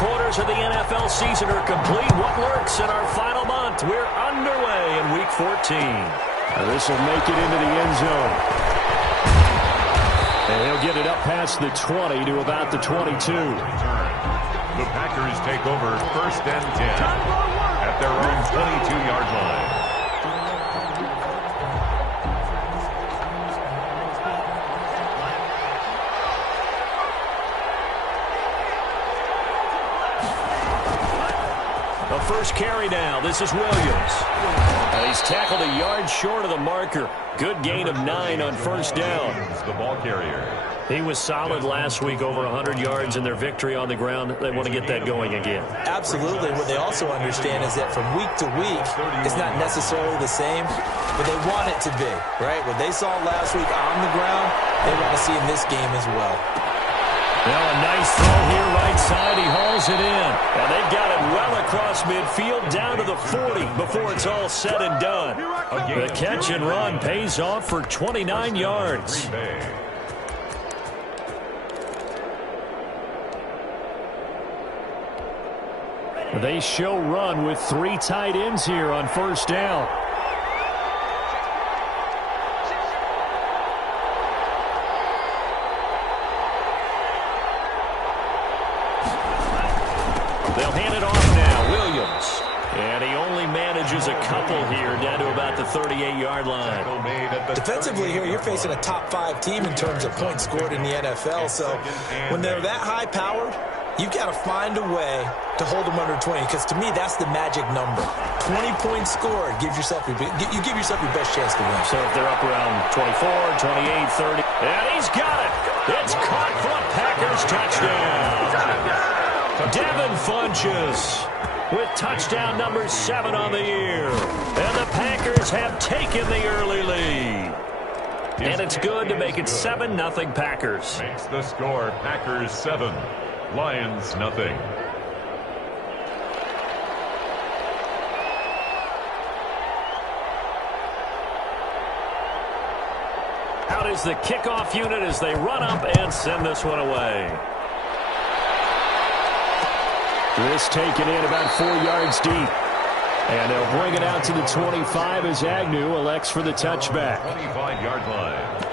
quarters of the NFL season are complete. What works in our final month? We're underway in Week 14. This will make it into the end zone. And he'll get it up past the 20 to about the 22. The Packers take over 1st and 10 at their own 22-yard line. The first carry now. This is Williams. He's tackled a yard short of the marker. Good gain of 9 on first down. The ball carrier. He was solid last week, over 100 yards in their victory on the ground. They want to get that going again. Absolutely. What they also understand is that from week to week, it's not necessarily the same, but they want it to be, right? What they saw last week on the ground, they want to see in this game as well. Now a nice throw here right side. He hauls it in. And they've got it well across midfield down to the 40 before it's all said and done. The catch and run pays off for 29 yards. They show run with 3 tight ends here on first down. They'll hand it off now. Williams. And he only manages a couple here down to about the 38-yard line. Defensively here, you're facing a top 5 team in terms of points scored in the NFL. So when they're that high-powered, you've got to find a way to hold them under 20, because to me, that's the magic number. 20 points scored gives yourself you give yourself your best chance to win. So if they're up around 24, 28, 30, and he's got it. It's caught for a Packers touchdown. Devin Funchess with touchdown number 7 on the year. And the Packers have taken the early lead. And it's good to make it 7-0 Packers. Makes the score Packers 7, Lions nothing. Out is the kickoff unit as they run up and send this one away. This taken in about 4 yards deep. And they'll bring it out to the 25 as Agnew elects for the touchback. 25-yard line.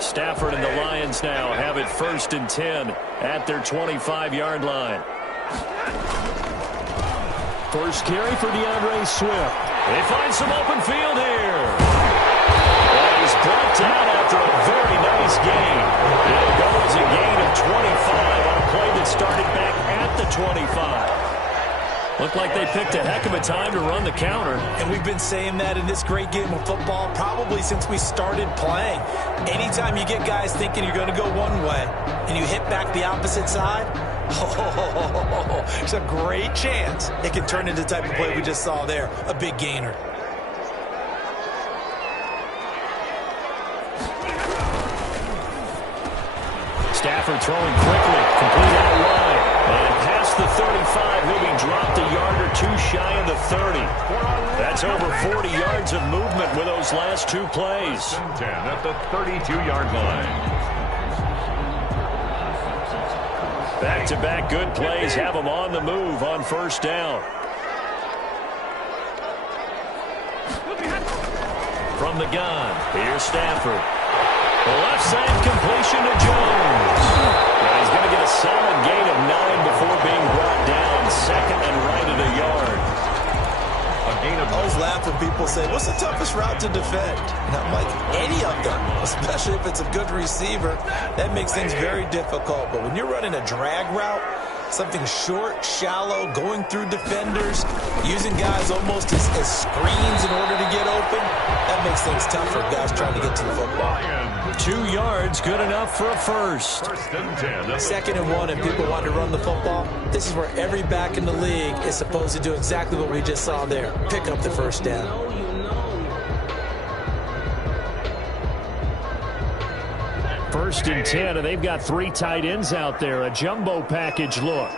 Stafford and the Lions now have it 1st and 10 at their 25-yard line. First carry for DeAndre Swift. They find some open field here. And he's brought down after a very nice gain. It'll go as a gain of 25 on a play that started back at the 25. Looked like they picked a heck of a time to run the counter. And we've been saying that in this great game of football probably since we started playing. Anytime you get guys thinking you're going to go one way and you hit back the opposite side, it's a great chance it can turn into the type of play we just saw there, a big gainer. Stafford throwing quickly, complete out wide, and past the 35, he'll be dropped a yard or 2 shy of the 30. That's over 40 yards of movement with those last 2 plays. 10 at the 32-yard line. Back-to-back good plays have them on the move on first down. From the gun, here's Stafford. The left side completion to Jones. And he's going to get a solid gain of 9 before being brought down. 2nd and right at a yard. I always laugh when people say, what's the toughest route to defend? And I'm like, any of them, especially if it's a good receiver. That makes things very difficult. But when you're running a drag route, something short, shallow, going through defenders, using guys almost as screens in order to get open, that makes things tough for guys trying to get to the football. 2 yards, good enough for a first. 1st and 10. 2nd and 1, and people want to run the football. This is where every back in the league is supposed to do exactly what we just saw there. Pick up the first down. First and 10, and they've got 3 tight ends out there. A jumbo package look.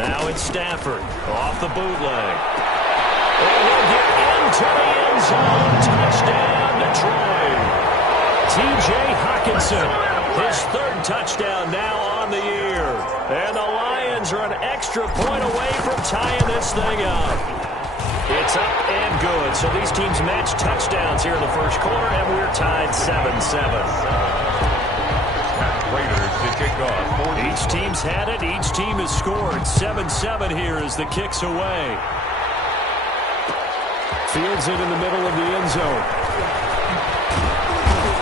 Now it's Stafford off the bootleg. And he'll get into the end zone. Touchdown, Detroit. T.J. Hockenson, his third touchdown now on the year. And the Lions are an extra point away from tying this thing up. It's up and good. So these teams match touchdowns here in the first quarter, and we're tied 7-7. Raiders to kick off. Each team's had it. Each team has scored. 7-7 here as the kick's away. Fields it in the middle of the end zone.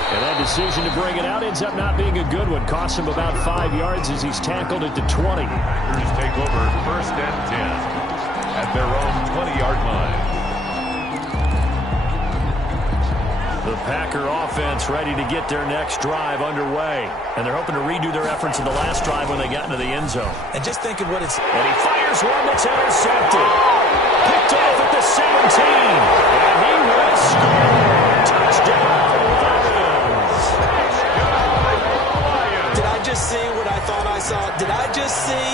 And that decision to bring it out ends up not being a good one. Costs him about 5 yards as he's tackled it to 20. Packers take over first and 10 at their own 20-yard line. The Packer offense ready to get their next drive underway. And they're hoping to redo their efforts in the last drive when they got into the end zone. And just think of what it's... And he fires one that's intercepted. Picked off at the 17. And he will score. Touchdown, Lions. Did I just see what I thought I saw? Did I just see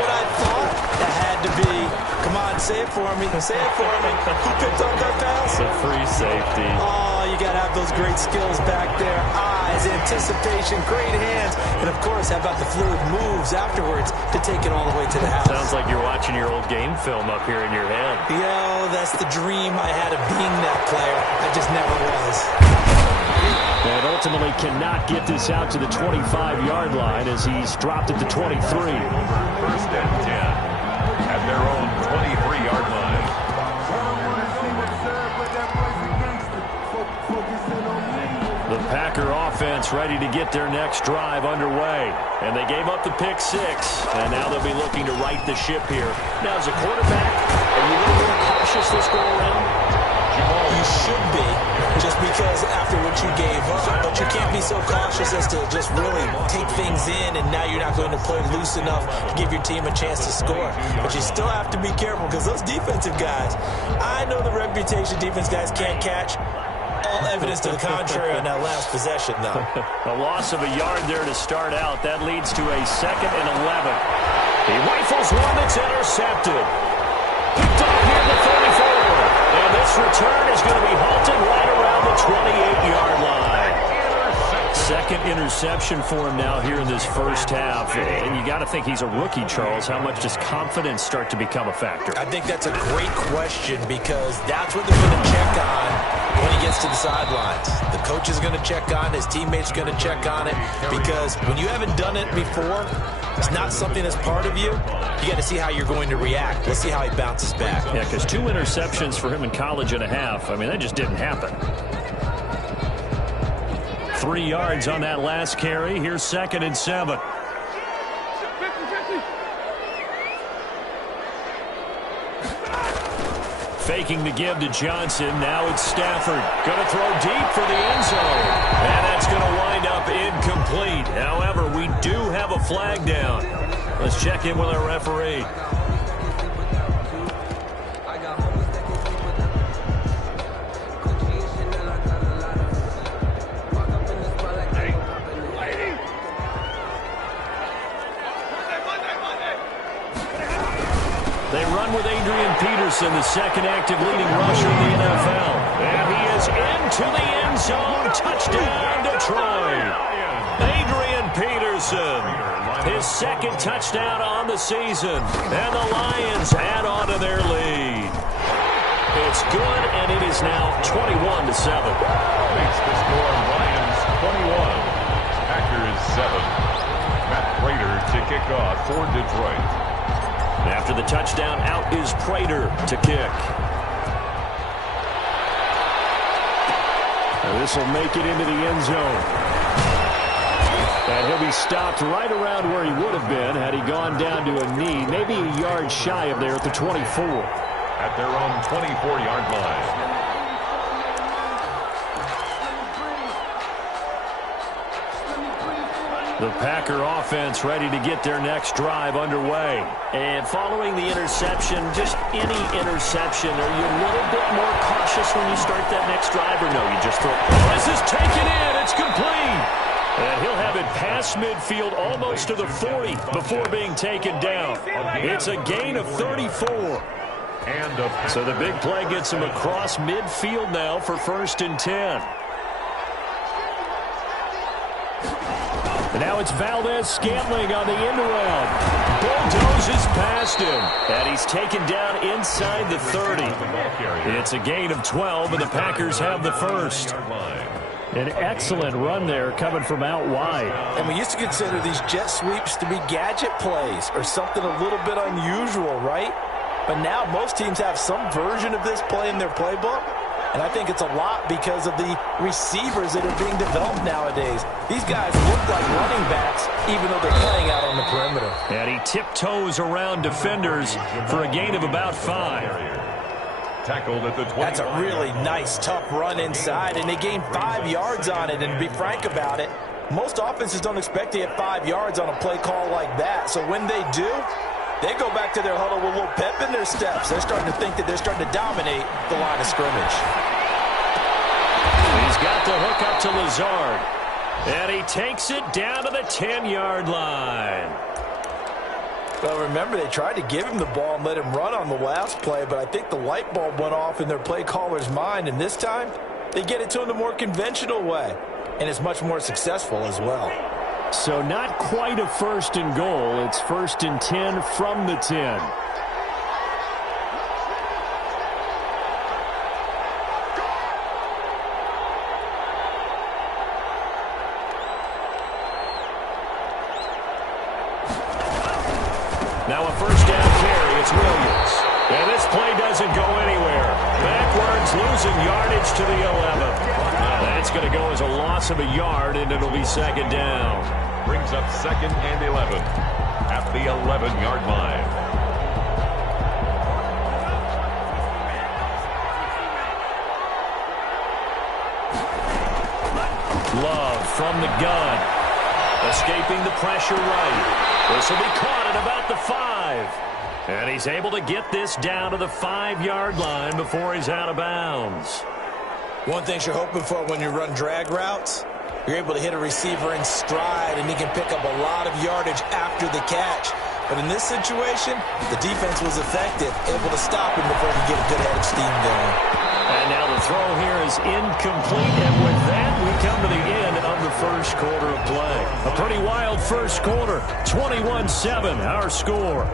what I thought? That had to be. Come on, say it for me. Say it for me. Who picked up that pass? The free safety. Oh, you got to have those great skills back there. Eyes, anticipation, great hands. And, of course, how about the fluid moves afterwards to take it all the way to the house? Sounds like you're watching your old game film up here in your head. Yo, that's the dream I had of being that player. I just never was. And ultimately cannot get this out to the 25-yard line as he's dropped it to 23. First and 10 at their own 23-yard line. The Packer offense ready to get their next drive underway. And they gave up the pick six. And now they'll be looking to right the ship here. Now, as a quarterback, are you a little more cautious this go around? You should be, just because after what you gave up. But you can't be so cautious as to just really take things in, and now you're not going to play loose enough to give your team a chance to score. But you still have to be careful because those defensive guys, I know the reputation defense guys can't catch. All evidence to the contrary on that last possession, though. A loss of a yard there to start out. That leads to a 2nd and 11. He rifles one that's intercepted. Picked up near the 34. And this return is going to be halted right around the 28-yard line. Second interception for him now here in this first half. And you got to think he's a rookie, Charles. How much does confidence start to become a factor? I think that's a great question because that's what they're going to check on when he gets to the sidelines. The coach is going to check on, his teammates are going to check on it, because when you haven't done it before, it's not something that's part of you. You got to see how you're going to react. Let's see how he bounces back. Yeah, because 2 interceptions for him in college and a half. I mean, that just didn't happen. 3 yards on that last carry. Here's 2nd and 7. Faking the give to Johnson. Now it's Stafford. Going to throw deep for the end zone. And that's going to wind up incomplete. However, we do have a flag down. Let's check in with our referee. They run with Adrian Peterson, the second active leading rusher in the NFL. And he is into the end zone. Touchdown, Detroit. Adrian Peterson, his 2nd touchdown on the season. And the Lions add on to their lead. It's good, and it is now 21-7. Makes the score Lions 21. Packers 7. Matt Prater to kick off for Detroit. After the touchdown, out is Prater to kick. This will make it into the end zone. And he'll be stopped right around where he would have been had he gone down to a knee, maybe a yard shy of there at the 24. At their own 24-yard line. The Packer offense ready to get their next drive underway. And following the interception, just any interception, are you a little bit more cautious when you start that next drive, or no, you just throw? This is taken in. It's complete. And he'll have it past midfield almost to the 40 before being taken down. It's a gain of 34. So the big play gets him across midfield now for 1st and 10. And now it's Valdez-Scantling on the end around. Bulldozes past him. And he's taken down inside the 30. It's a gain of 12, and the Packers have the first. An excellent run there coming from out wide. And we used to consider these jet sweeps to be gadget plays or something a little bit unusual, right? But now most teams have some version of this play in their playbook. And I think it's a lot because of the receivers that are being developed nowadays. These guys look like running backs, even though they're playing out on the perimeter. And he tiptoes around defenders for a gain of about 5. Tackled at the 20. That's a really nice, tough run inside, and they gained 5 yards on it. And to be frank about it, most offenses don't expect to get 5 yards on a play call like that. So when they do, they go back to their huddle with a little pep in their steps. They're starting to think that they're starting to dominate the line of scrimmage. He's got the hook up to Lazard. And he takes it down to the 10-yard line. Well, remember, they tried to give him the ball and let him run on the last play, but I think the light bulb went off in their play caller's mind, and this time they get it to him the more conventional way, and it's much more successful as well. So not quite a 1st and goal. It's 1st and 10 from the 10. Now a 1st down carry. It's Williams. And this play doesn't go anywhere. Backwards, losing yardage to the 11. That's going to go as a loss of a yard, and it'll be 2nd down. Brings up 2nd and 11 at the 11-yard line. Love from the gun. Escaping the pressure right. This will be caught at about the 5. And he's able to get this down to the 5-yard line before he's out of bounds. One thing you're hoping for when you run drag routes, you're able to hit a receiver in stride, and he can pick up a lot of yardage after the catch. But in this situation, the defense was effective, able to stop him before he get a good head of steam going. And now the throw here is incomplete, and with that, we come to the end of the 1st quarter of play. A pretty wild 1st quarter, 21-7, our score.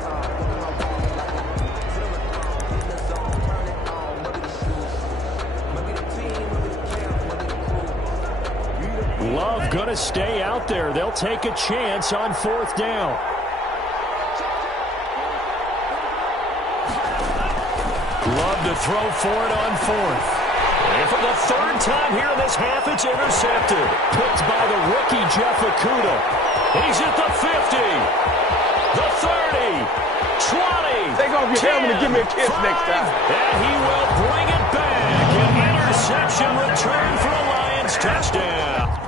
Love going to stay out there. They'll take a chance on 4th down. Love to throw for it on 4th. And for the 3rd time here in this half, it's intercepted. Picked by the rookie Jeff Okudah. He's at the 50, the 30, 20. Take off your 10, helmet and give me a kiss 5, next time. And he will bring it back. An interception return for a Lions touchdown.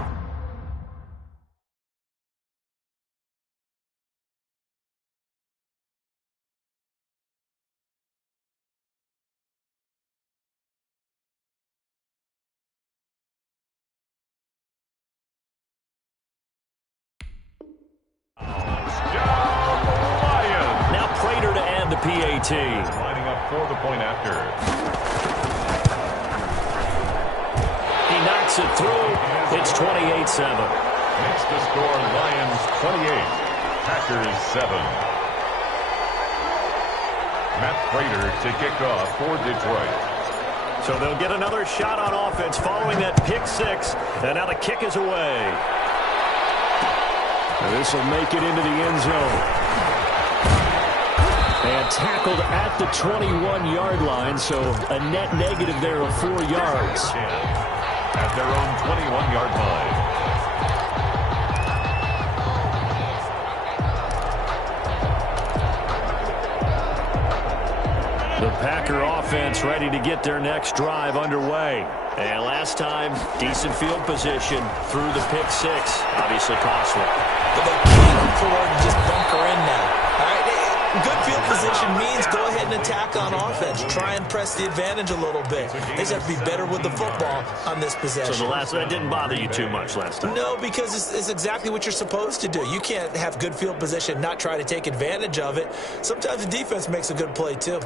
PAT. Lining up for the point after. He knocks it through. It's 28-7. Makes the score Lions 28, Packers 7. Matt Prater to kick off for Detroit. So they'll get another shot on offense following that pick 6. And now the kick is away. This will make it into the end zone. And tackled at the 21-yard line, so a net negative there of 4 yards. At their own 21-yard line. The Packer offense ready to get their next drive underway. And last time, decent field position through the pick 6. Obviously costly. But they can't afford to just bunker in now. All right? Good field position means go ahead and attack on offense. Try and press the advantage a little bit. They just have to be better with the football on this possession. So that didn't bother you too much last time? No, because it's exactly what you're supposed to do. You can't have good field position and not try to take advantage of it. Sometimes the defense makes a good play too.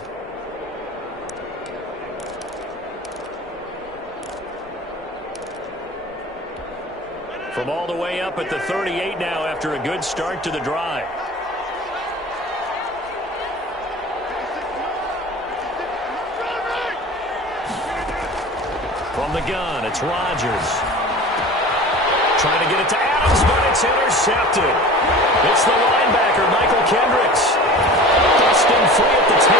From all the way up at the 38 now after a good start to the drive. From the gun, it's Rodgers. Trying to get it to Adams, but it's intercepted. It's the linebacker, Michael Kendricks. Busting free at the 10.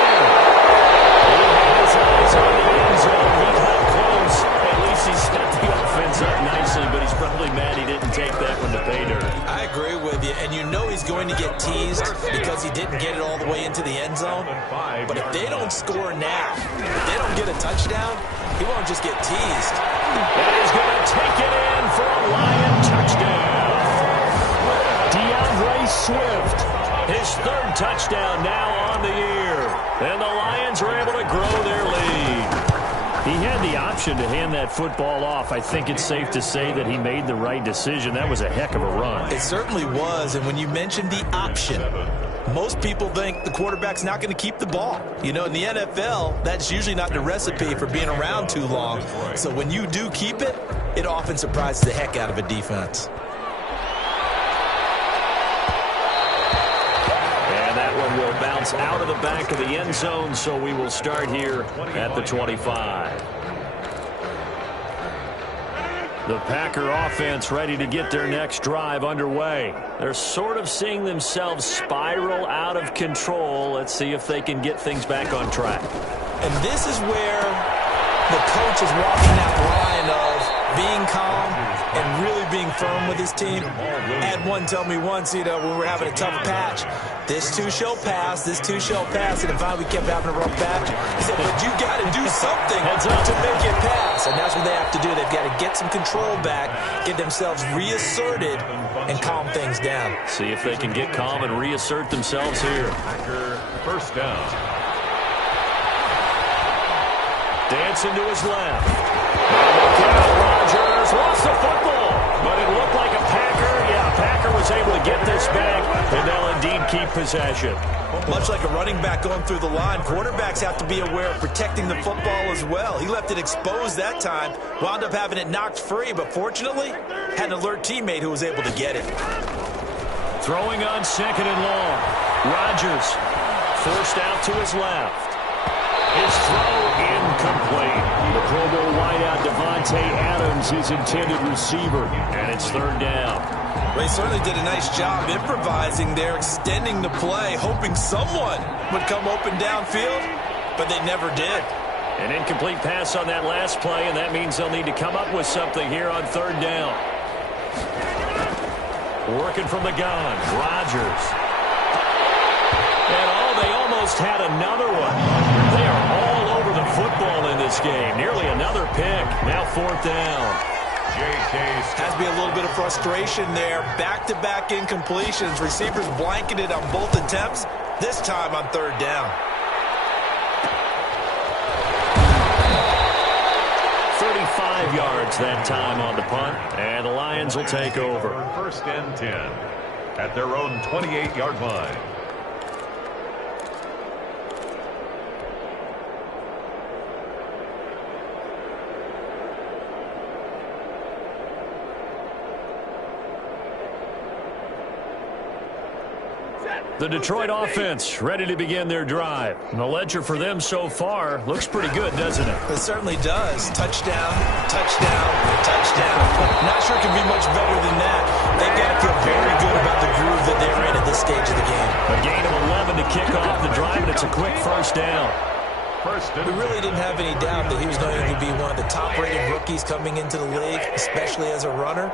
He had his eyes on the end zone. He got close. At least he set the offense up nicely, but he's probably mad he didn't take that one to pay dirt. I agree with you, and you know he's going to get teased because he didn't get it all the way into the end zone. But if they don't score now, if they don't get a touchdown, he won't just get teased. And he's going to take it in for a Lion touchdown. DeAndre Swift, his third touchdown now on the year. And the Lions are able to grow their lead. He had the option to hand that football off. I think it's safe to say that he made the right decision. That was a heck of a run. It certainly was, and when you mentioned the option, most people think the quarterback's not going to keep the ball. You know, in the NFL, that's usually not the recipe for being around too long. So when you do keep it, it often surprises the heck out of a defense. And that one will bounce out of the back of the end zone, so we will start here at the 25. The Packer offense ready to get their next drive underway. They're sort of seeing themselves spiral out of control. Let's see if they can get things back on track. And this is where the coach is walking that line of being calm and really being firm with his team. I had one tell me once, you know, when we were having a tough patch, this too shall pass, this too shall pass, and finally we kept having a rough patch. He said, but you got to do something to make it pass, and that's what they have to do. They've got to get some control back, get themselves reasserted, and calm things down. See if they can get calm and reassert themselves here. First down. Dancing to his left. Rodgers lost the football, but it looked like a Packer. Yeah, Packer was able to get this back, and they'll indeed keep possession. Much like a running back going through the line, quarterbacks have to be aware of protecting the football as well. He left it exposed that time, wound up having it knocked free, but fortunately, had an alert teammate who was able to get it. Throwing on second and long. Rodgers forced out to his left. His throw incomplete. The Pro Bowl wideout Devontae Adams, his intended receiver, and it's third down. They certainly did a nice job improvising there, extending the play, hoping someone would come open downfield, but they never did. An incomplete pass on that last play, and that means they'll need to come up with something here on third down. Working from the gun, Rodgers. And they almost had another one. They are all over the football in this game. Nearly another pick. Now fourth down. Has to be a little bit of frustration there. Back-to-back incompletions. Receivers blanketed on both attempts, this time on third down. 35 yards that time on the punt, and the Lions will take over. First and 10 at their own 28-yard line. The Detroit offense ready to begin their drive. And the ledger for them so far looks pretty good, doesn't it? It certainly does. Touchdown, touchdown, touchdown. Not sure it can be much better than that. They've got to feel very good about the groove that they're in at this stage of the game. A gain of 11 to kick off the drive, and it's a quick first down. We really didn't have any doubt that he was going to be one of the top-rated rookies coming into the league, especially as a runner.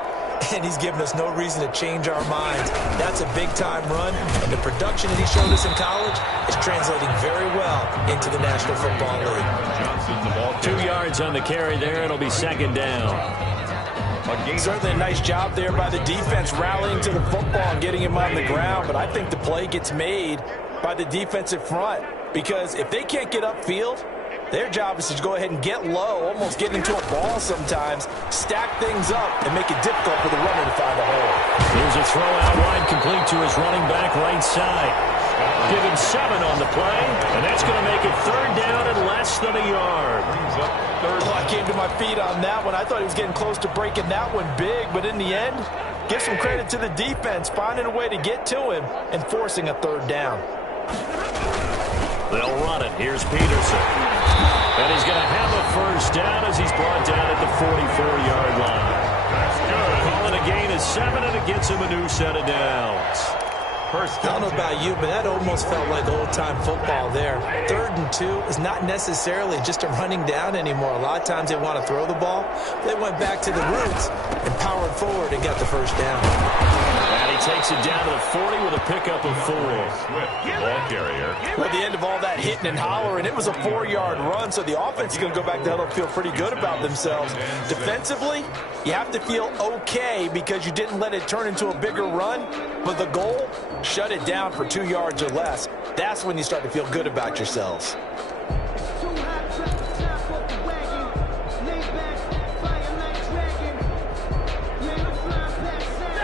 And he's given us no reason to change our minds. That's a big-time run, and the production that he showed us in college is translating very well into the National Football League. 2 yards on the carry there. It'll be second down. Certainly a nice job there by the defense rallying to the football and getting him on the ground, but I think the play gets made by the defensive front, because if they can't get upfield, their job is to go ahead and get low, almost get into a ball sometimes, stack things up, and make it difficult for the runner to find a hole. Here's a throw out wide, complete to his running back right side. Give him 7 on the play, and that's going to make it 3rd down and less than a yard. I came to my feet on that one. I thought he was getting close to breaking that one big, but in the end, give some credit to the defense, finding a way to get to him and forcing a 3rd down. They'll run it. Here's Peterson. And he's going to have a 1st down as he's brought down at the 44-yard line. That's good. Calling a gain of 7, and it gets him a new set of downs. I don't know about you, but that almost felt like old-time football there. 3rd and 2 is not necessarily just a running down anymore. A lot of times they want to throw the ball. They went back to the roots and powered forward and got the 1st down. And he takes it down to the 40 with a pickup of 4. Swift, the ball carrier. Well, at the end of all that hitting and hollering, it was a 4-yard run, so the offense is going to go back to huddle and feel pretty good about themselves. Defensively, you have to feel okay because you didn't let it turn into a bigger run, but the goal, shut it down for 2 yards or less. That's when you start to feel good about yourselves.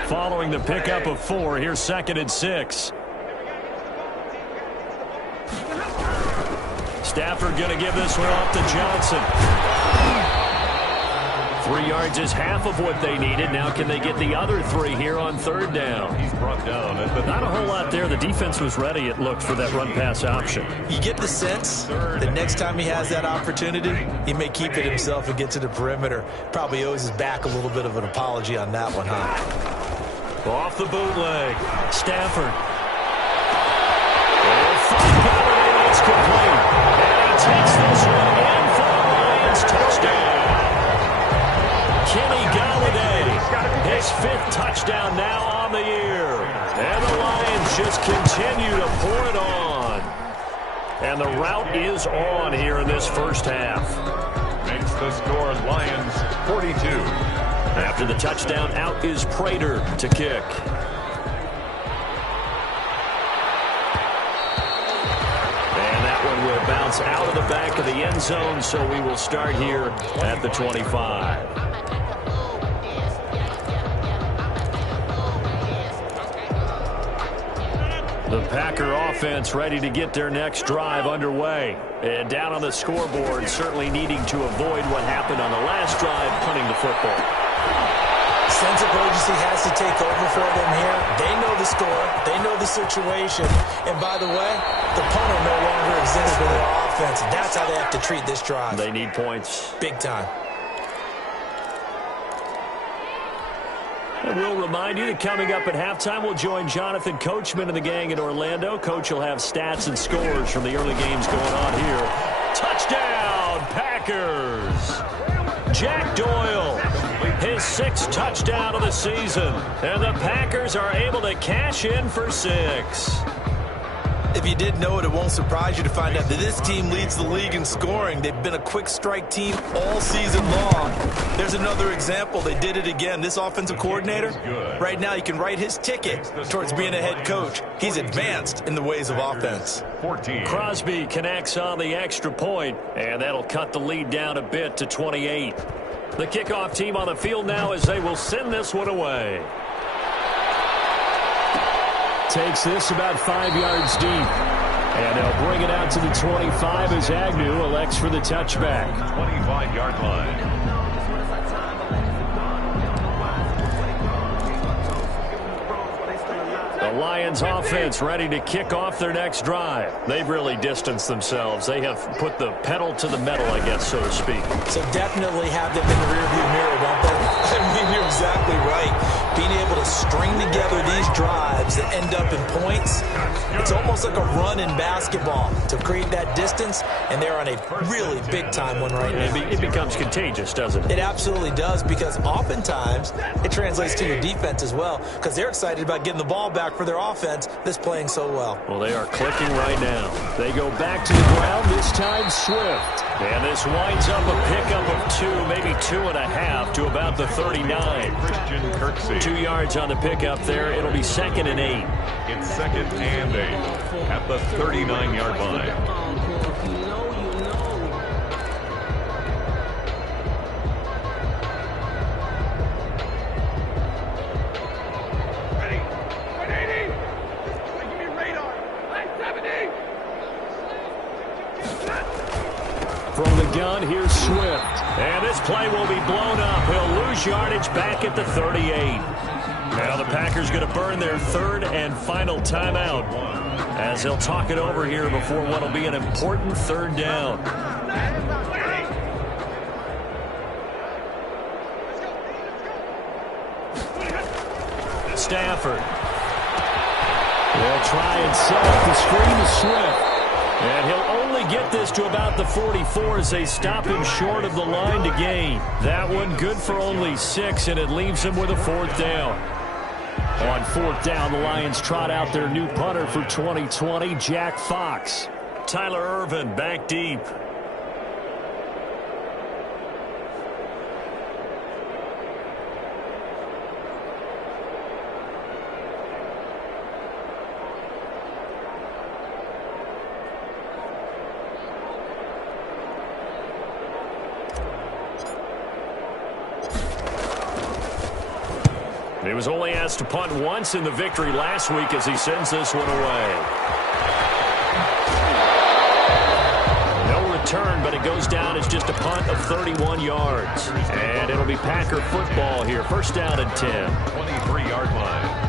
Following the pickup of 4, here's 2nd and 6. Stafford going to give this one off to Johnson. 3 yards is half of what they needed. Now can they get the other 3 here on 3rd down? He's brought down at the Not a whole lot there. The defense was ready, it looked, for that run-pass option. You get the sense that next time he has that opportunity, he may keep it himself and get to the perimeter. Probably owes his back a little bit of an apology on that one, huh? Off the bootleg. Stafford. It's complete. And he takes this one in for the Lions. Touchdown. Kenny Golladay. His 5th touchdown now on the year. And the Lions just continue to pour it on. And the route is on here in this first half. makes the score Lions 42. After the touchdown, out is Prater to kick. And that one will bounce out of the back of the end zone, so we will start here at the 25. The Packer offense ready to get their next drive underway. And down on the scoreboard, certainly needing to avoid what happened on the last drive, punting the football. Sense of urgency has to take over for them here. They know the score. They know the situation. And by the way, the punter no longer exists for their offense. And that's how they have to treat this drive. They need points. Big time. And we'll remind you that coming up at halftime, we'll join Jonathan Coachman and the gang in Orlando. Coach will have stats and scores from the early games going on here. Touchdown, Packers! Jack Doyle, his 6th touchdown of the season. And the Packers are able to cash in for 6. If you didn't know it, it won't surprise you to find out that this team leads the league in scoring. They've been a quick strike team all season long. There's another example. They did it again. This offensive coordinator, right now, you can write his ticket towards being a head coach. He's advanced in the ways of offense. 14. Crosby connects on the extra point, and that'll cut the lead down a bit to 28. The kickoff team on the field now as they will send this one away. Takes this about 5 yards deep. And they'll bring it out to the 25 as Agnew elects for the touchback. 25-yard line. The Lions offense ready to kick off their next drive. They've really distanced themselves. They have put the pedal to the metal, I guess, so to speak. So definitely have them in the rearview mirror, don't they? I mean, you're exactly right. Being able to string together these drives that end up in points, it's almost like a run in basketball to create that distance, and they're on a really big-time one right now. It becomes contagious, doesn't it? It absolutely does, because oftentimes it translates to your defense as well, because they're excited about getting the ball back for their offense that's playing so well. Well, they are clicking right now. They go back to the ground, this time Swift. And this winds up a pickup of 2, maybe 2.5 to about the 39. Christian Kirksey. 2 yards on the pickup there. It'll be 2nd and 8. It's 2nd and 8. at the 39-yard line. From the gun, here's Swift. And this play will be blown up. He'll lose yardage back at the 38. Now the Packers going to burn their third and final timeout as they'll talk it over here before what will be an important third down. Stafford. They'll try and set up the screen to Swift. And he'll only get this to about the 44 as they stop him short of the line to gain. That one good for only 6, and it leaves him with a fourth down. On fourth down, the Lions trot out their new punter for 2020, Jack Fox. Tyler Ervin back deep. He was only asked to punt once in the victory last week as he sends this one away. No return, but it goes down as just a punt of 31 yards. And it'll be Packer football here. First down and 10. 23-yard line.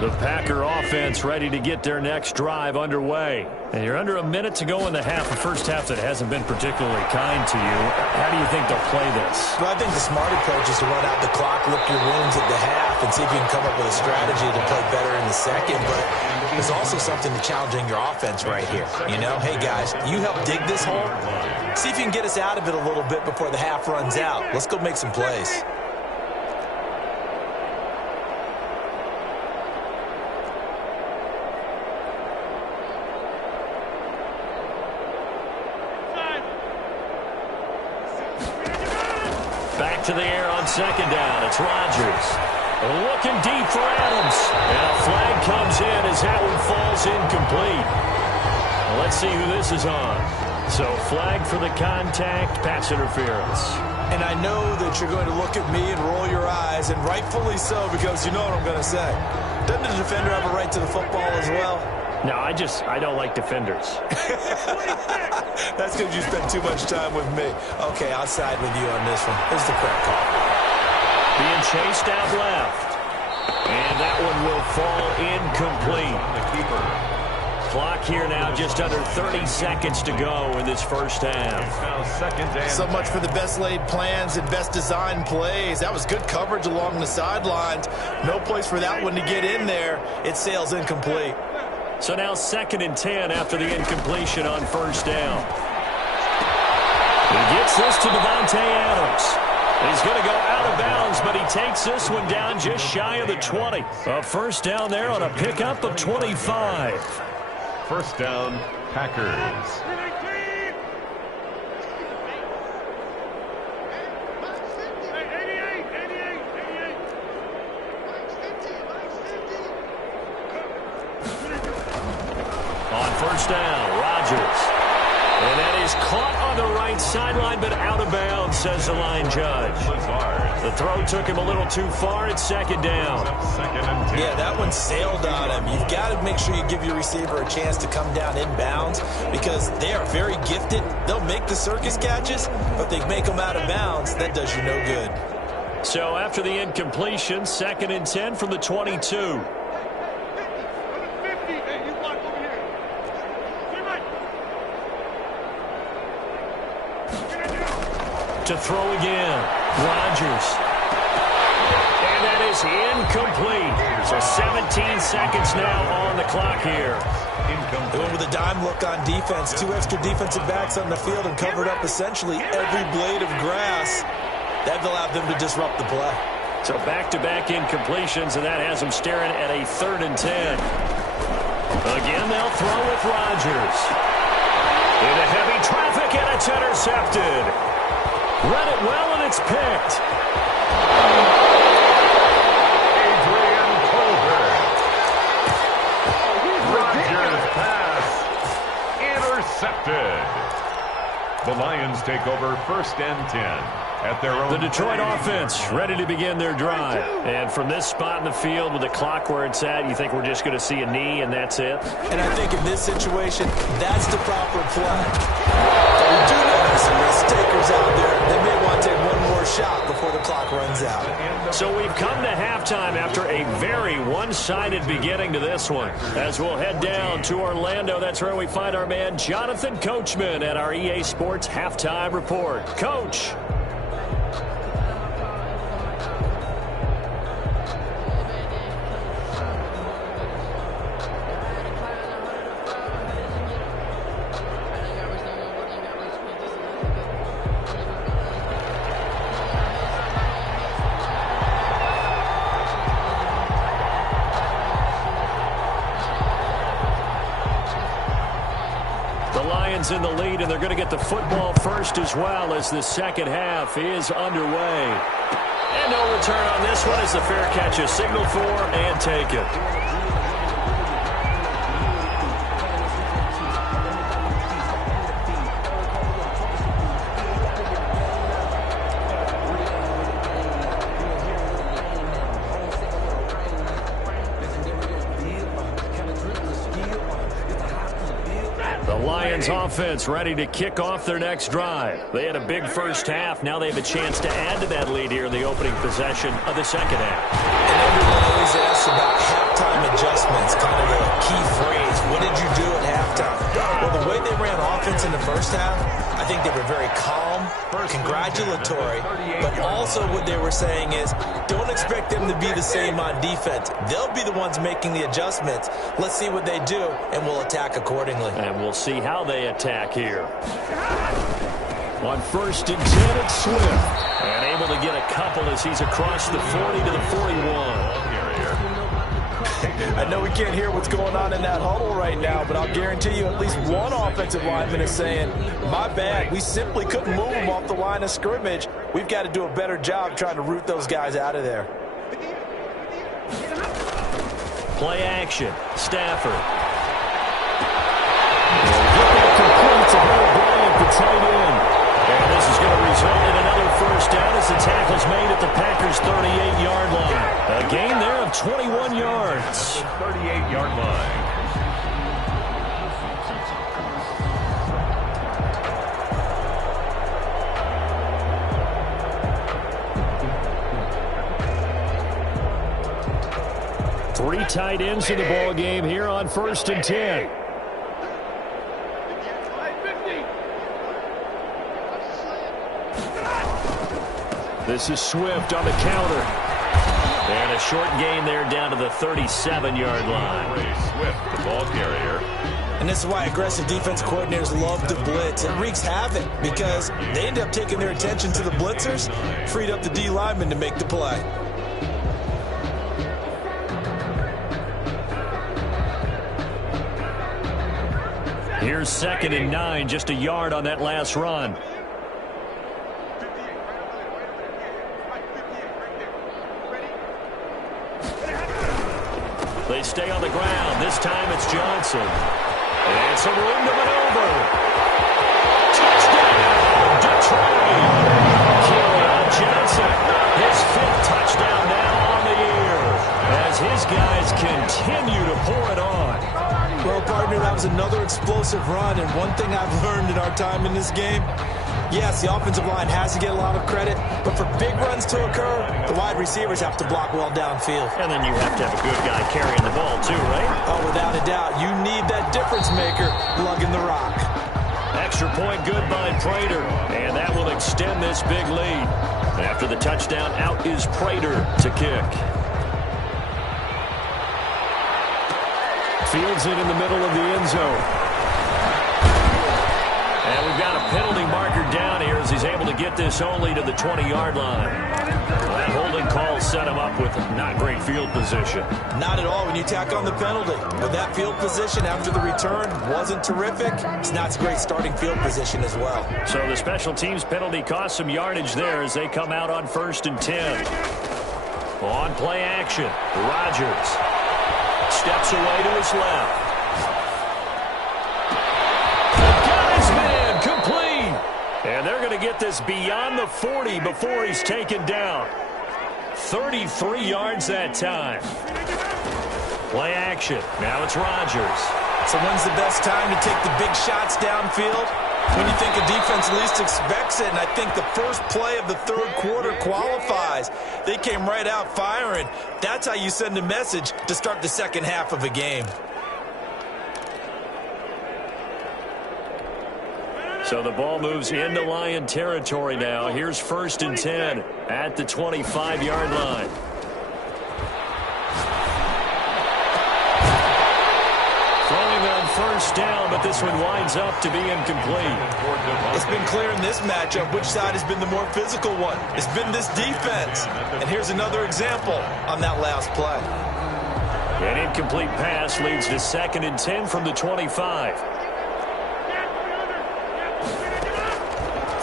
The Packer offense ready to get their next drive underway. And you're under a minute to go in the half, a first half that hasn't been particularly kind to you. How do you think they'll play this? Well, I think the smart approach is to run out the clock, lick your wounds at the half, and see if you can come up with a strategy to play better in the second. But there's also something to challenging your offense right here. You know, hey, guys, you help dig this hole. See if you can get us out of it a little bit before the half runs out. Let's go make some plays. Back to the air on second down. It's Rodgers. Looking deep for Adams. And a flag comes in as that one falls incomplete. Well, let's see who this is on. So flag for the contact, pass interference. And I know that you're going to look at me and roll your eyes, and rightfully so, because you know what I'm going to say. Doesn't the defender have a right to the football as well? No, I don't like defenders. That's because you spend too much time with me. Okay, I'll side with you on this one. Here's the correct call. Being chased out left. And that one will fall incomplete. The keeper. Clock here now, just under 30 seconds to go in this first half. It's now second and So much for the best laid plans and best designed plays. That was good coverage along the sidelines. No place for that one to get in there. It sails incomplete. So now second and 10 after the incompletion on first down. He gets this to Davante Adams. He's going to go out of bounds, but he takes this one down just shy of the 20. A first down there on a pickup of 25. First down, Packers. On first down, Rodgers. And that is caught on the right sideline, but out of bounds, says the line judge. The throw took him a little too far. It's second down. Second and 10. Yeah, that one sailed on him. You've got to make sure you give your receiver a chance to come down inbounds because they are very gifted. They'll make the circus catches, but they make them out of bounds. That does you no good. So after the incompletion, second and 10 from the 22. To throw again, Rodgers. And that is incomplete. So 17 seconds now on the clock here. They went with a dime look on defense. 2 extra defensive backs on the field and covered up essentially every blade of grass. That allowed them to disrupt the play. So back-to-back incompletions, and that has them staring at a third and 10. Again, they'll throw with Rodgers. Into heavy traffic, and it's intercepted. Read it well, and it's picked. Adrian Colbert. Rodgers' pass intercepted. The Lions take over 1st and 10 at their own. The Detroit offense ready to begin their drive. And from this spot in the field with the clock where it's at, you think we're just going to see a knee and that's it? And I think in this situation, that's the proper play. But we do know there's some risk takers out there. They may want to take one more shot before the clock runs out. So we've come to halftime after a very one-sided beginning to this one. As we'll head down to Orlando, that's where we find our man Jonathan Coachman at our EA Sports Halftime Report. Coach. In the lead, and they're going to get the football first as well as the second half is underway. And no return on this one as the fair catch is signaled for and taken. Offense ready to kick off their next drive. They had a big first half. Now they have a chance to add to that lead here in the opening possession of the second half. And everyone always asks about halftime adjustments, kind of the key phrase. What did you do at halftime? Well, the way they ran offense in the first half, I think they were very calm, congratulatory, but also what they were saying is don't expect them to be the same on defense. They'll be the ones making the adjustments. Let's see what they do, and we'll attack accordingly. And we'll see how they attack here. On 1st and 10, it's Swift. And able to get a couple as he's across the 40 to the 41. I know we can't hear what's going on in that huddle right now, but I'll guarantee you at least one offensive lineman is saying, my bad, we simply couldn't move them off the line of scrimmage. We've got to do a better job trying to root those guys out of there. Play action. Stafford. Completes a Harold Bryant, the tight end. And this is going to result in another first down as the tackle's made at the Packers' 38-yard line. A gain there of 21 yards. 38-yard line. Three tight ends in the ball game here on 1st and 10. This is Swift on the counter. And a short gain there down to the 37-yard line. Swift, the ball carrier. And this is why aggressive defense coordinators love to blitz. It wreaks havoc because they end up taking their attention to the blitzers, freed up the D lineman to make the play. Here's 2nd and 9, just a yard on that last run. They stay on the ground. This time it's Johnson. And some room to maneuver. Touchdown, Detroit. Kerryon Johnson, his 5th touchdown now on the year as his guys continue to pour it on. Well, partner, that was another explosive run, and one thing I've learned in our time in this game, yes, the offensive line has to get a lot of credit, but for big runs to occur, the wide receivers have to block well downfield. And then you have to have a good guy carrying the ball too, right? Oh, without a doubt. You need that difference maker lugging the rock. Extra point good by Prater, and that will extend this big lead. After the touchdown, out is Prater to kick. Fields it in the middle of the end zone. And we've got a penalty marker down here as he's able to get this only to the 20-yard line. That holding call set him up with not great field position. Not at all when you tack on the penalty. But that field position after the return wasn't terrific. It's not a great starting field position as well. So the special teams penalty cost some yardage there as they come out on 1st and 10. On play action, Rodgers steps away to his left. Got his man, complete. And they're going to get this beyond the 40 before he's taken down. 33 yards that time. Play action. Now it's Rodgers. So when's the best time to take the big shots downfield? When you think a defense least expects it, and I think the first play of the third quarter qualifies. They came right out firing. That's how you send a message to start the second half of a game. So the ball moves into Lion territory now. Here's 1st and 10 at the 25-yard line. Throwing on 1st down, but this one winds up to be incomplete. It's been clear in this matchup which side has been the more physical one. It's been this defense. And here's another example on that last play. An incomplete pass leads to 2nd and 10 from the 25.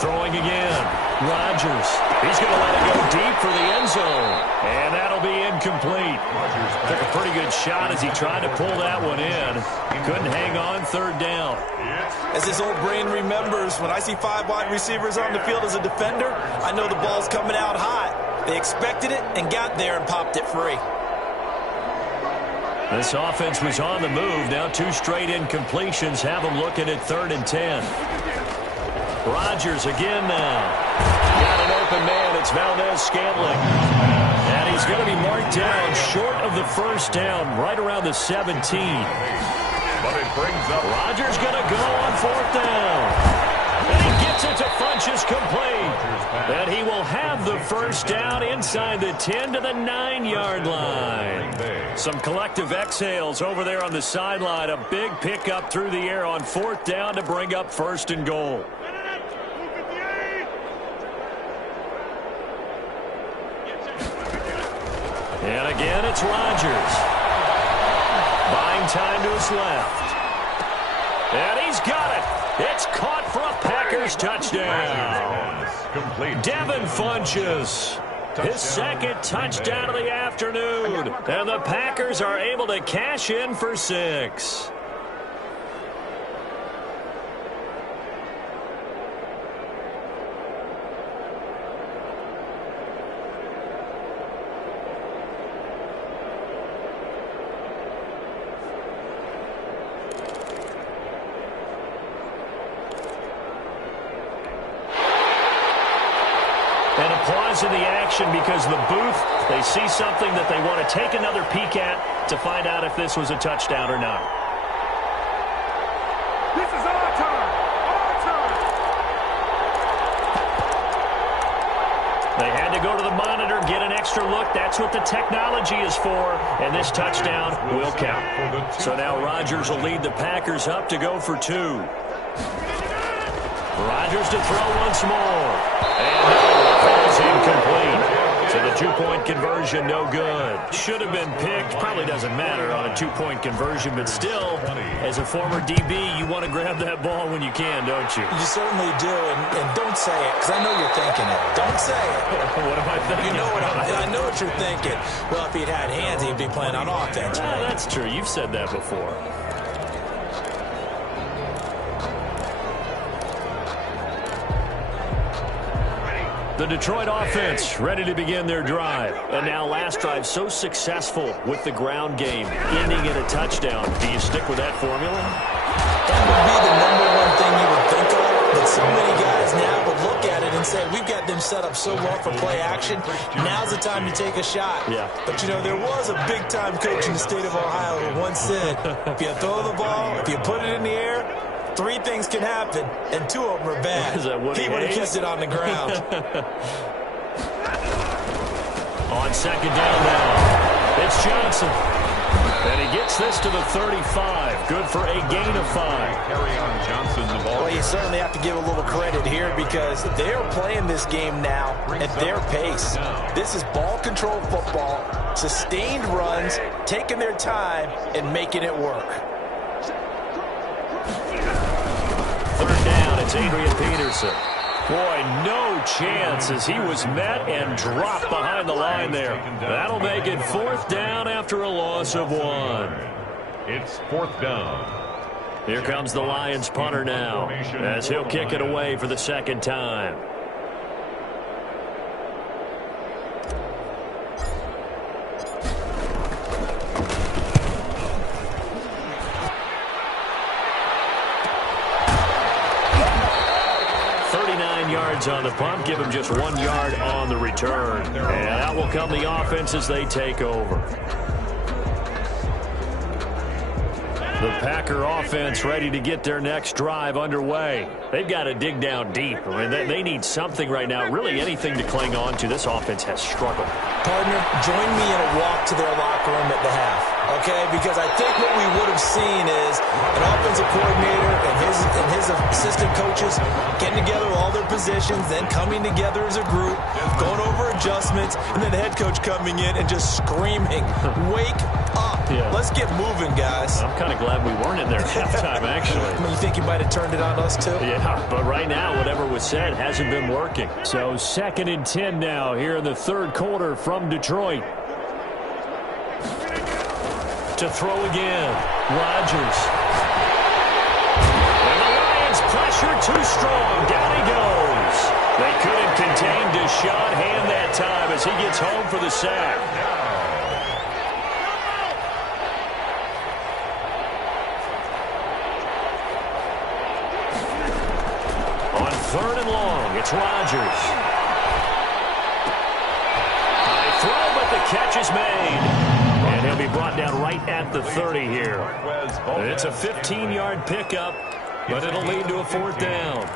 Throwing again. Rodgers. He's going to let it go deep for the end zone. And that'll be incomplete. Took a pretty good shot as he tried to pull that one in. Couldn't hang on 3rd down. As his old brain remembers, when I see 5 wide receivers on the field as a defender, I know the ball's coming out hot. They expected it and got there and popped it free. This offense was on the move. Now 2 straight incompletions have them looking at 3rd and 10. Rodgers again now. Got an open man. It's Valdez-Scantling. And he's going to be marked down short of the 1st down, right around the 17. But it brings up Rodgers going to go on 4th down. And he gets it to Funchess complete. And he will have the 1st down inside the 10 to the 9-yard line. Some collective exhales over there on the sideline. A big pickup through the air on 4th down to bring up 1st and goal. And again, it's Rodgers. Buying time to his left. And he's got it. It's caught for a Packers touchdown. Devin Funchess. His 2nd touchdown of the afternoon. And the Packers are able to cash in for 6. And a pause in the action because the booth, they see something that they want to take another peek at to find out if this was a touchdown or not. This is our turn. Our turn. They had to go to the monitor, get an extra look. That's what the technology is for. And this touchdown will count. So now Rodgers will lead the Packers up to go for 2. Rodgers to throw once more. And falls incomplete. So the 2-point conversion, no good. Should have been picked. Probably doesn't matter on a 2-point conversion, but still, as a former DB, you want to grab that ball when you can, don't you? You certainly do, and don't say it, because I know you're thinking it. Don't say it. What am I thinking? You know I know what you're thinking. Well, if he'd had hands, he'd be playing on offense. That's true. You've said that before. The Detroit offense ready to begin their drive. And now last drive so successful with the ground game, ending in a touchdown. Do you stick with that formula? That would be the #1 thing you would think of. But so many guys now would look at it and say, we've got them set up so well for play action. Now's the time to take a shot. Yeah. But, you know, there was a big-time coach in the state of Ohio who once said, if you throw the ball, if you put it in the air, 3 things can happen, and 2 of them are bad. He would have kissed it on the ground. On 2nd down now, it's Johnson. And he gets this to the 35. Good for a gain of 5. Kerryon Johnson, the ball. Well, you certainly have to give a little credit here because they're playing this game now at their pace. This is ball control football, sustained runs, taking their time, and making it work. Third down, it's Adrian Peterson. Boy, no chance as he was met and dropped behind the line there. That'll make it 4th down after a loss of 1. It's 4th down. Here comes the Lions punter now as he'll kick it away for the 2nd time. Yards on the punt, give him just 1 yard on the return. And out will come the offense as they take over. The Packer offense ready to get their next drive underway. They've got to dig down deep. I mean, they need something right now, really anything to cling on to. This offense has struggled. Partner, join me in a walk to their locker room at the half, okay? Because I think what we would have seen is an offensive coordinator and his assistant coaches getting together all their positions, then coming together as a group, going over adjustments, and then the head coach coming in and just screaming, "Wake up. Yeah. Let's get moving, guys." I'm kind of glad we weren't in there at halftime, actually. You think you might have turned it on us, too? Yeah, but right now, whatever was said hasn't been working. So 2nd and 10 now here in the 3rd quarter from Detroit. To throw again, Rodgers. And the Lions pressure too strong. Down he goes. They couldn't contain Deshaun Hand that time as he gets home for the sack. On 3rd and long, it's Rodgers. High throw, but the catch is made. And he'll be brought down right at the 30 here. It's a 15-yard pickup, but it'll lead to a 4th down.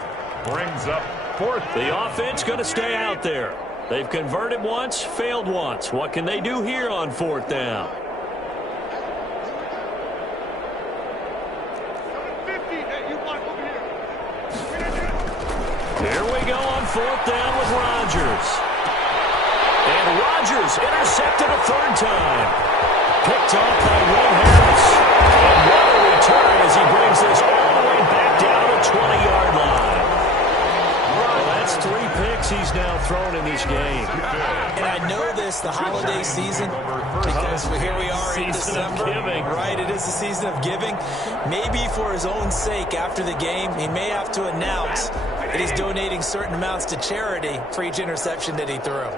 Brings up 4th. The offense going to stay out there. They've converted once, failed once. What can they do here on 4th down? Here we go on 4th down with Rodgers. And Rodgers intercepted a 3rd time. Picked off by Will Harris. And what a return as he brings this all the way back down to 20-yard line. Well, that's 3 picks he's now thrown in this game. And I know this, the holiday season, because here we are in December. Right, it is the season of giving. Maybe for his own sake after the game, he may have to announce that he's donating certain amounts to charity for each interception that he threw.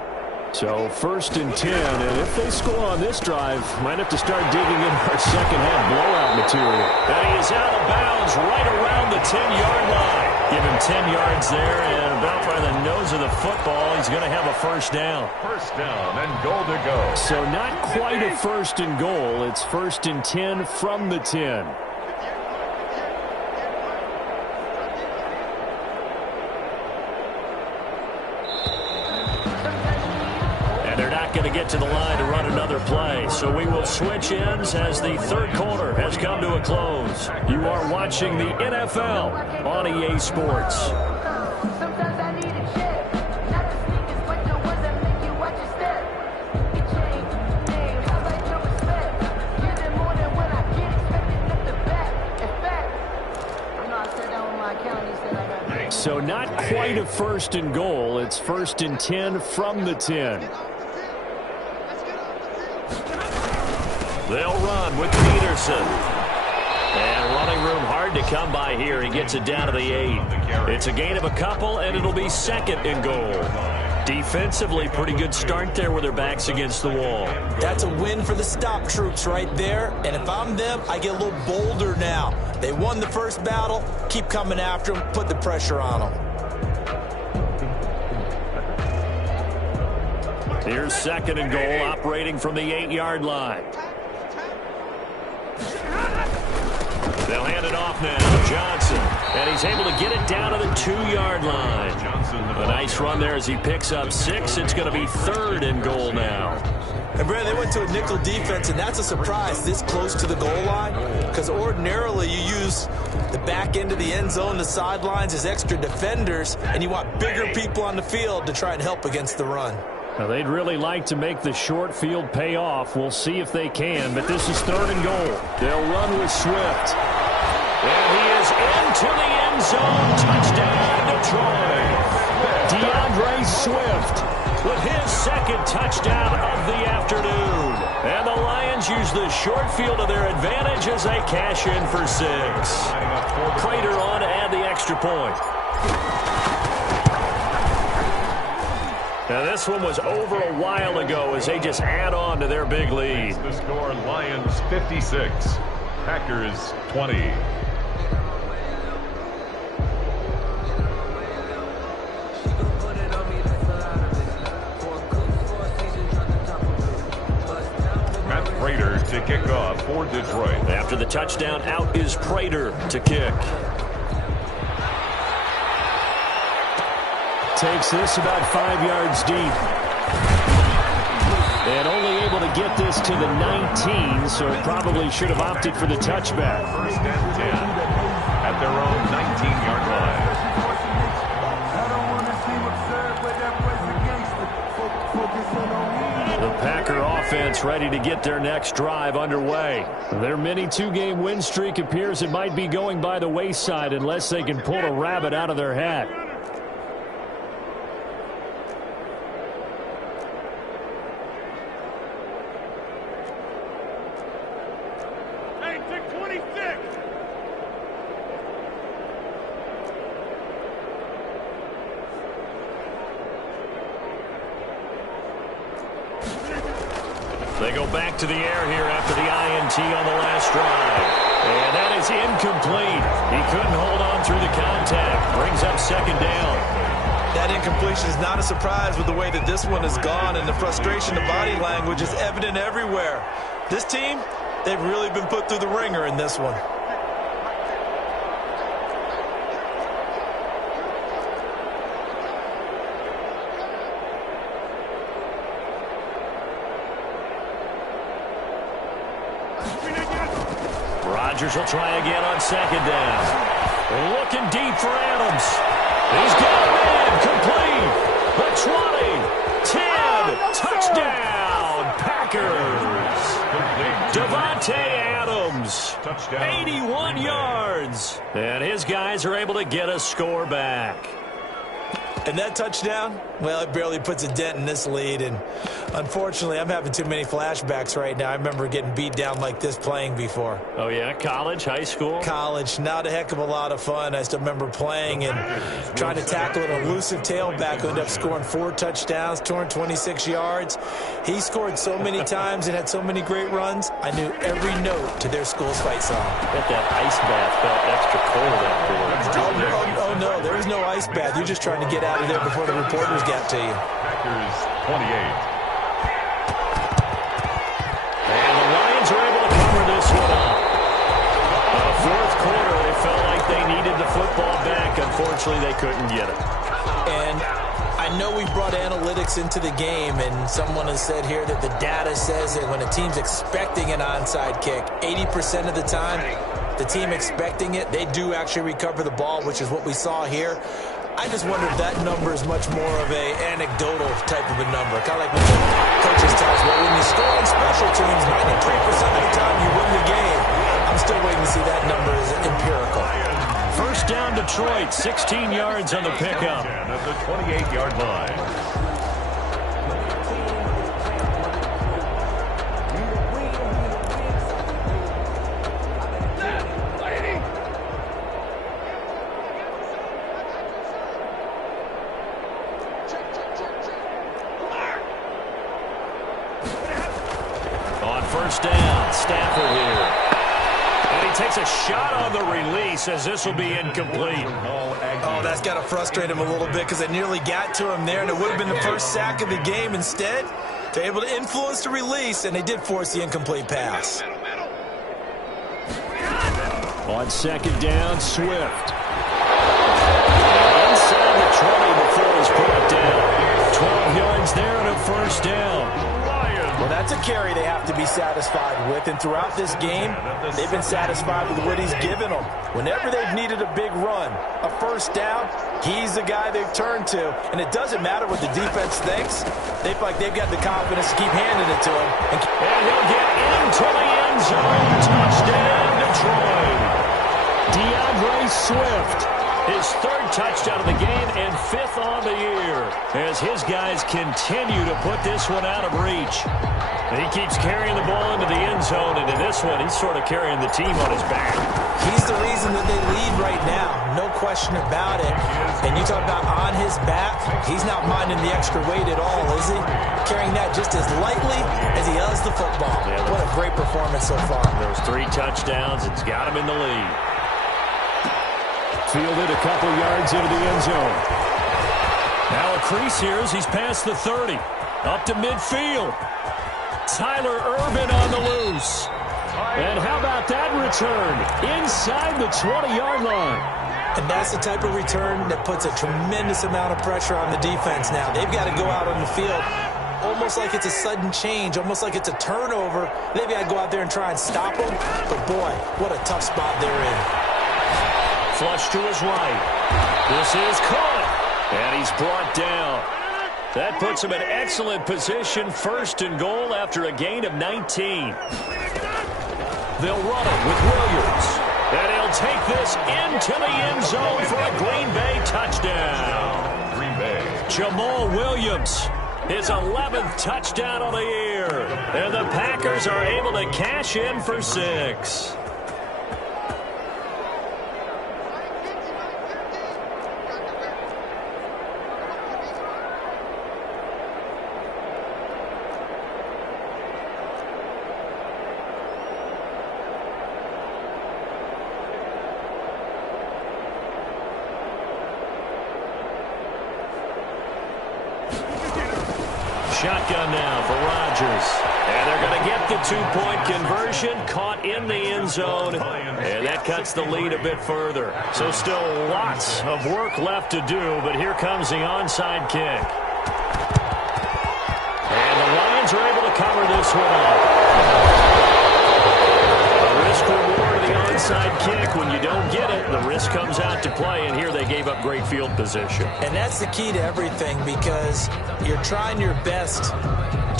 So 1st and 10, and if they score on this drive, might have to start digging in our second-half blowout material. And he is out of bounds right around the 10-yard line. Give him 10 yards there, and about by the nose of the football, he's going to have a 1st down. 1st down and goal to go. So not quite a 1st and goal. It's 1st and 10 from the 10. Going to get to the line to run another play. So we will switch ends as the 3rd quarter has come to a close. You are watching the NFL on EA Sports. So not quite a 1st and goal. It's 1st and 10 from the 10. They'll run with Peterson. And running room hard to come by here. He gets it down to the 8. It's a gain of a couple, and it'll be 2nd and goal. Defensively, pretty good start there with their backs against the wall. That's a win for the stop troops right there. And if I'm them, I get a little bolder now. They won the 1st battle. Keep coming after them. Put the pressure on them. Here's 2nd and goal, operating from the 8-yard line. They'll hand it off now to Johnson. And he's able to get it down to the 2-yard line. A nice run there as he picks up 6. It's going to be 3rd and goal now. And, Brandon, they went to a nickel defense, and that's a surprise this close to the goal line, because ordinarily you use the back end of the end zone, the sidelines as extra defenders, and you want bigger people on the field to try and help against the run. Now, they'd really like to make the short field pay off. We'll see if they can, but this is 3rd and goal. They'll run with Swift. And he is into the end zone. Touchdown, Detroit. DeAndre Swift with his 2nd touchdown of the afternoon. And the Lions use the short field to their advantage as they cash in for 6. Prater on to add the extra point. Now this one was over a while ago as they just add on to their big lead. The score, Lions 56, Packers 20. Prater to kick off for Detroit. After the touchdown, out is Prater to kick. Takes this about 5 yards deep. And only able to get this to the 19, so probably should have opted for the touchback. 1st and 10 at their own 19-yard line. The Packer offense ready to get their next drive underway. Their mini 2-game win streak appears it might be going by the wayside unless they can pull a rabbit out of their hat. Hey, take 26. They go back to the air here after the INT on the last drive. And that is incomplete. He couldn't hold on through the contact. Brings up 2nd down. That incompletion is not a surprise with the way that this one has gone, and the frustration, the body language is evident everywhere. This team, they've really been put through the ringer in this one. Rodgers will try again on 2nd down. Looking deep for Adams. He's got it in. Complete. The 20. 10. Touchdown. Packers. Davante Adams. 81 yards. And his guys are able to get a score back. And that touchdown, well, it barely puts a dent in this lead. And unfortunately, I'm having too many flashbacks right now. I remember getting beat down like this playing before. Oh, yeah? College, high school? College, not a heck of a lot of fun. I still remember playing and trying to tackle an elusive tailback who ended up scoring 4 touchdowns, 226 yards. He scored so many times and had so many great runs, I knew every note to their school's fight song. Bet that ice bath felt extra cold afterwards. Oh, no, there was no ice bath. You're just trying to get out of there before the reporters get to you. Packers 28. And the Lions are able to cover this one up. 4th quarter, they felt like they needed the football back. Unfortunately, they couldn't get it. And I know we brought analytics into the game, and someone has said here that the data says that when a team's expecting an onside kick, 80% of the time, the team expecting it, they do actually recover the ball, which is what we saw here. I just wonder if that number is much more of a anecdotal type of a number. Kind of like when the coaches tell us, well, when you score on special teams, 93% of the time you win the game. I'm still waiting to see that number as empirical. 1st down, Detroit, 16 yards on the pickup. At the 28-yard line. On 1st down, Stafford here. And he takes a shot on the release as this will be incomplete. Oh, that's got to frustrate him a little bit because they nearly got to him there, and it would have been the first sack of the game. Instead, they're able to influence the release, and they did force the incomplete pass. On second down, Swift. Inside the 20 before he's brought down. 12 yards there and a first down. Well, that's a carry they have to be satisfied with, and throughout this game, they've been satisfied with what he's given them. Whenever they've needed a big run, a first down, he's the guy they've turned to. And it doesn't matter what the defense thinks. They feel like they've got the confidence to keep handing it to him. And he'll get into the end zone. Touchdown, Detroit. DeAndre Swift. His third touchdown of the game and fifth on the year as his guys continue to put this one out of reach. And he keeps carrying the ball into the end zone, and in this one, he's sort of carrying the team on his back. He's the reason that they lead right now, no question about it. And you talk about on his back, he's not minding the extra weight at all, is he? Carrying that just as lightly as he does the football. Yeah, what a great performance so far. Those 3 touchdowns, it's got him in the lead. Fielded a couple yards into the end zone. Now a crease here as he's past the 30. Up to midfield. Tyler Ervin on the loose. And how about that return? Inside the 20-yard line. And that's the type of return that puts a tremendous amount of pressure on the defense now. They've got to go out on the field almost like it's a sudden change, almost like it's a turnover. They've got to go out there and try and stop them. But, boy, what a tough spot they're in. Flush to his right. This is caught. And he's brought down. That puts him in excellent position. First and goal after a gain of 19. They'll run it with Williams. And he'll take this into the end zone for a Green Bay touchdown. Green Bay. Jamal Williams, his 11th touchdown of the year. And the Packers are able to cash in for 6. Shotgun now for Rodgers. And they're going to get the 2-point conversion, caught in the end zone. And that cuts the lead a bit further. So still lots of work left to do, but here comes the onside kick. And the Lions are able to cover this one up. A risk reward of the onside kick. When you don't get it, the risk comes out to play, and here they gave up great field position. And that's the key to everything, because you're trying your best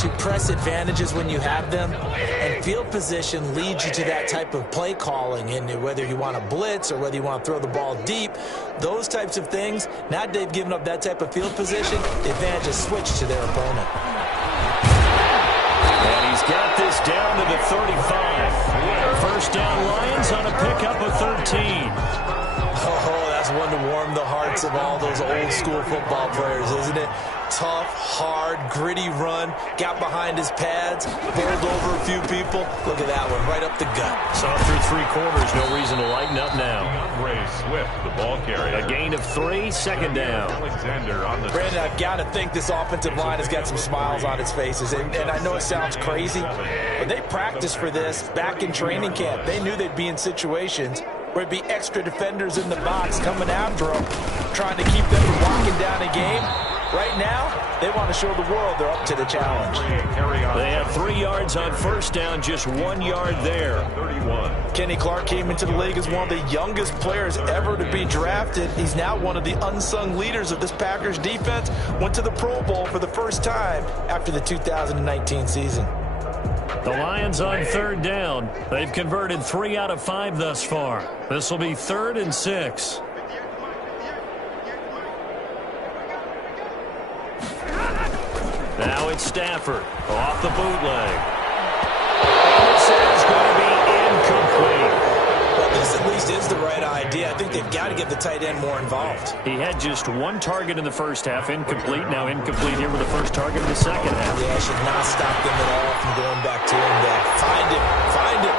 to press advantages when you have them, and field position leads you to that type of play calling. And whether you want to blitz or whether you want to throw the ball deep, those types of things, now they've given up that type of field position, the advantage is switched to their opponent. And he's got this down to the 35. First down Lions on a pickup of 13. Oh, that's one to warm the hearts of all those old school football players, isn't it? Tough, hard, gritty run, got behind his pads, bowled over a few people. Look at that one, right up the gut. Saw through 3 quarters, no reason to lighten up now. Ray Swift, the ball carrier. A gain of 3, second down. Alexander on the... Brandon, I've got to think this offensive line has got some smiles on its faces. And I know it sounds crazy, but they practiced for this back in training camp. They knew they'd be in situations where it'd be extra defenders in the box coming after them, trying to keep them from walking down a game. Right now, they want to show the world they're up to the challenge. They have 3 yards on first down, just 1 yard there. 31. Kenny Clark came into the league as one of the youngest players ever to be drafted. He's now one of the unsung leaders of this Packers defense. Went to the Pro Bowl for the first time after the 2019 season. The Lions on third down. They've converted 3 out of 5 thus far. This will be 3rd and 6. Now it's Stafford off the bootleg. This is going to be incomplete. Well, this at least is the right idea. I think they've got to get the tight end more involved. He had just 1 target in the first half, incomplete. Now incomplete here with the first target in the second half. Yeah, should not stop them at all from going back to him there. Find it, find it.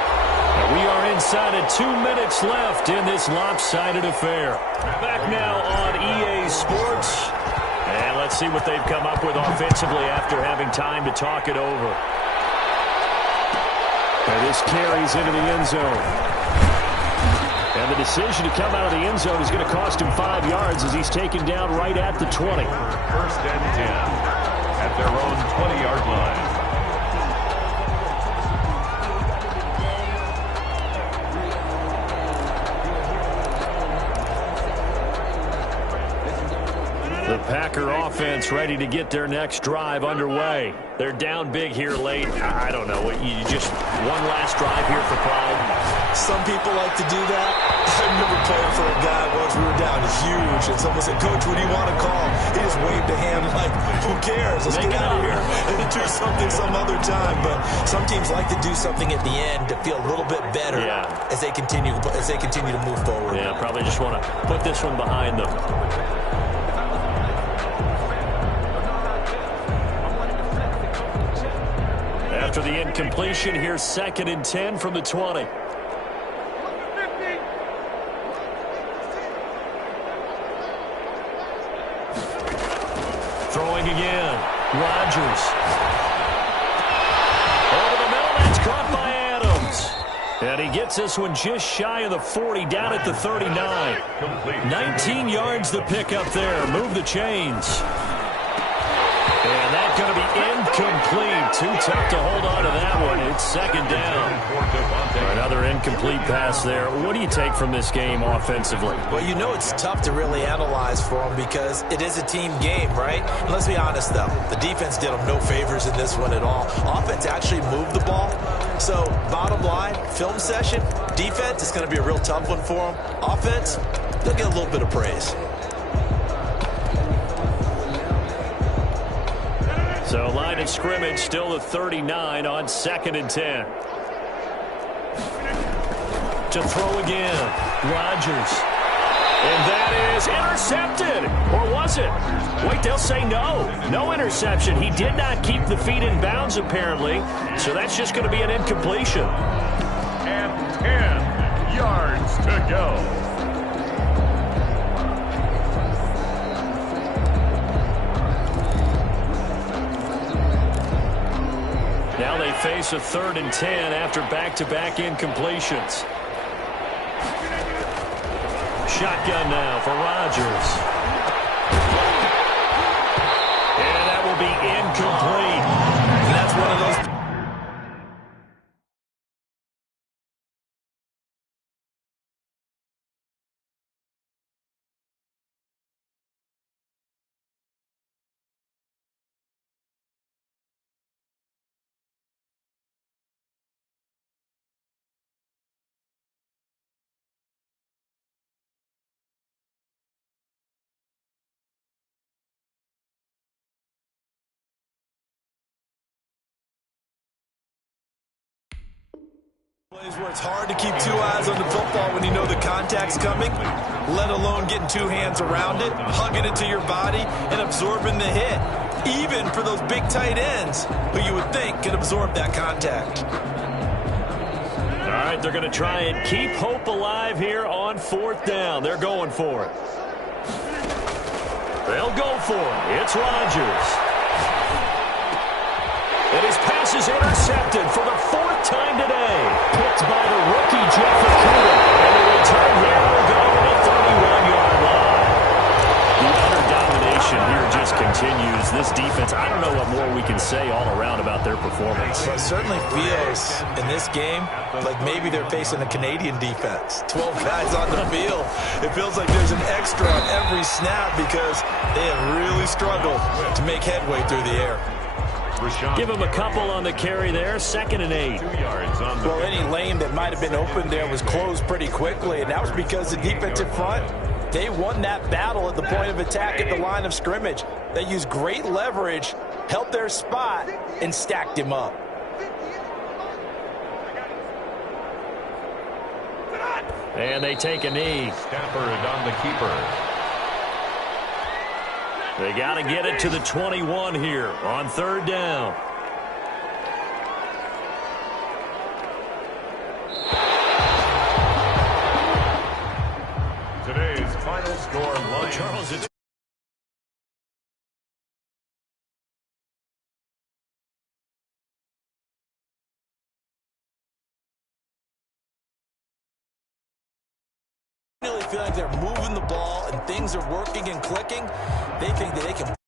And we are inside of 2 minutes left in this lopsided affair. Back now on EA Sports. And let's see what they've come up with offensively after having time to talk it over. And this carries into the end zone. And the decision to come out of the end zone is going to cost him 5 yards as he's taken down right at the 20. First and 10 at their own 20-yard line. The Packer offense ready to get their next drive underway. They're down big here late. I don't know. You just one last drive here for pride. Some people like to do that. I remember playing for a guy once. We were down huge, and someone said, "Coach, what do you want to call?" He just waved a hand like, "Who cares? Let's get out of here and do something some other time." But some teams like to do something at the end to feel a little bit better as they continue to move forward. Yeah, probably just want to put this one behind them. After the incompletion, here's 2nd and 10 from the 20. Throwing again. Rodgers. Over the middle, that's caught by Adams. And he gets this one just shy of the 40, down at the 39. 19 yards the pick up there. Move the chains. And that's going to be incomplete. Too tough to hold on to that one. It's 2nd down. Another incomplete pass there. What do you take from this game offensively? Well, you know it's tough to really analyze for them because it is a team game, right? And let's be honest, though. The defense did them no favors in this one at all. Offense actually moved the ball. So, bottom line, film session, defense is going to be a real tough one for them. Offense, they'll get a little bit of praise. So line of scrimmage still the 39 on 2nd and 10. To throw again. Rodgers. And that is intercepted. Or was it? Wait, they'll say no. No interception. He did not keep the feet in bounds, apparently. So that's just going to be an incompletion. And 10 yards to go. Now they face a 3rd and 10 after back-to-back incompletions. Shotgun now for Rodgers. And that will be incomplete. And that's one of those... plays where it's hard to keep 2 eyes on the football when you know the contact's coming, let alone getting 2 hands around it, hugging it to your body, and absorbing the hit. Even for those big tight ends who you would think can absorb that contact. All right, they're going to try and keep hope alive here on 4th down. They're going for it. They'll go for it. It's Rodgers. And his pass is intercepted for the 4th time today. Picked by the rookie, Jeff Okudah. And the return here will go to the 31-yard line. The utter domination here just continues. This defense, I don't know what more we can say all around about their performance. Well, it certainly feels in this game like maybe they're facing a Canadian defense. 12 guys on the field. It feels like there's an extra on every snap because they have really struggled to make headway through the air. Give him a couple on the carry there. 2nd and 8. 2 yards on the Well, any lane that might have been open there was closed pretty quickly, and that was because the defensive front, they won that battle at the point of attack at the line of scrimmage. They used great leverage, held their spot, and stacked him up. And they take a knee. Stafford on the keeper. They got to get it to the 21 here on 3rd down. Today's final score, Lions. Charles, it's feel like they're moving the ball and things are working and clicking, they think that they can